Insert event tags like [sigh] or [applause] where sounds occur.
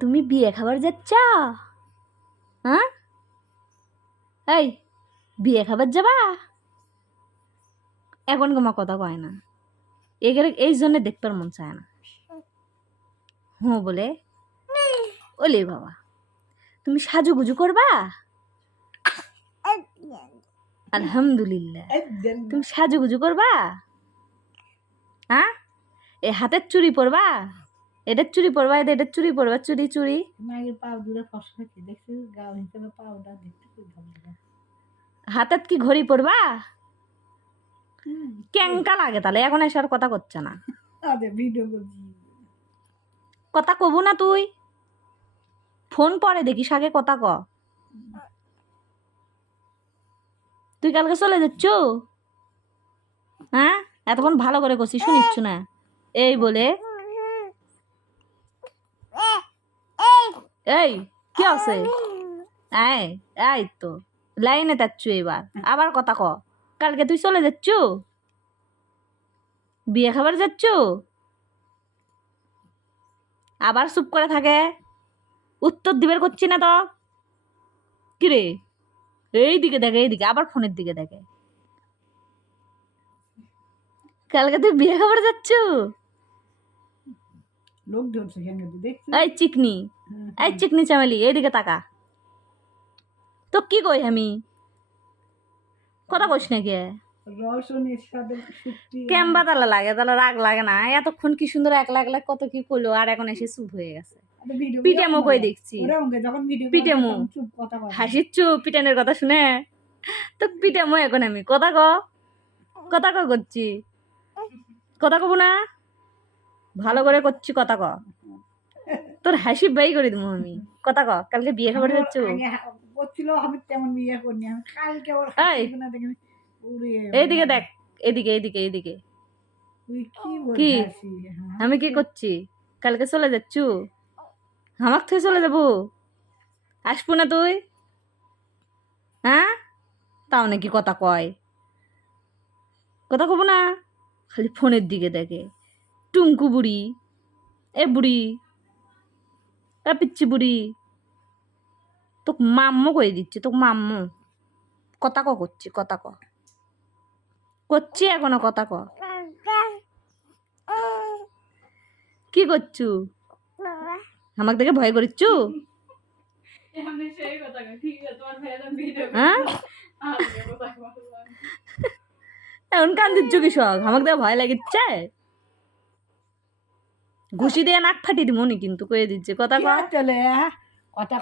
তুমি বিয়ে খাবার যাচ্ছ হ্যাঁ? এই, বিয়ে খাবার যাবা? এখন তোমার কথা কয় না। এগুলো এই জন্য দেখবার মন চায় না। হুঁ বলে, ওলে বাবা, তুমি সাজুগুজু করবা? আলহামদুলিল্লাহ। তুমি সাজুগুজু করবা? হ্যাঁ? এ হাতের চুড়ি পরবা? এটার চুরি পরবা এটা এটার চুড়ি পরবা ভালো লাগে। হাতের কি ঘড়ি পরবা? কেঙ্কা লাগে তাহলে এখন এসে আর কথা করছে না। [laughs] কথা কবু না তুই। ফোন পরে দেখিস আগে কথা ক। তুই কালকে চলে যাচ্ছ? হ্যাঁ? এতক্ষণ ভালো করে করছিস শুনিচ্ছ না? এই বলে এই কি আছে? এই এই তো লাইনে যাচ্ছ এবার আবার কথা ক। কালকে তুই চলে যাচ্ছ? বিয়ে খাবার যাচ্ছ? আবার চুপ করে থাকে? উত্তর দিবের করছি না তো? কিরে এই দিকে দেখে এই দিকে আবার ফোনের দিকে দেখে। কালকে তুই বিয়ে খাবার যাচ্ছ? লোক ধরছে এই চিকনি। এই চিকনি চামেলি এইদিকে তাকা। তো কি কই আমি? কথা কইস না কে? কেমবা তালা লাগে রাগ লাগে না। এতক্ষণ কি সুন্দর একলা একলা কত কি করল আর এখন এসে চুপ হয়ে গেছে। মুখ কই দেখছি? পিঠে মুখ। হাসির চুপ পিটানের কথা শুনে। তো পিটে এখন আমি কথা ক। কথা ক করছি। কথা কব না? ভালো করে করছি কথা ক। তোর হাসি বাই করে দিব আমি। কথা ক কালকে বিয়ে খাবার যাচ্ছ আগে হা- আমি তেমন বিয়ে করিনি আমি কালকে ওর এইদিকে দেখ এদিকে এদিকে এদিকে কি? আমি কি করছি? কালকে চলে যাচ্ছ? হামাক থেকে চলে যাব? আসব না তুই? হ্যাঁ? তাও নাকি কথা কয়। কথা কব না? খালি ফোনের দিকে দেখে। টুঙ্কু বুড়ি। এ বুড়ি। এ পিচ্ছি বুড়ি। তোক মাম্মু করে দিচ্ছি তোকে মাম্মু। কথা ক করছি কথা ক। করছি এখনও কথা ক। কি করছু? আমাকে দেখে ভয় করিচ্ছু? হ্যাঁ? এখন কান দিচ্ছ কৃষক আমাকে দেখে ভয় লাগিচ্ছে? ঘুষি দিয়ে নাক ফাটিয়ে দিব কিন্তু কয়ে দিচ্ছে কথা হ্যাঁ? কথা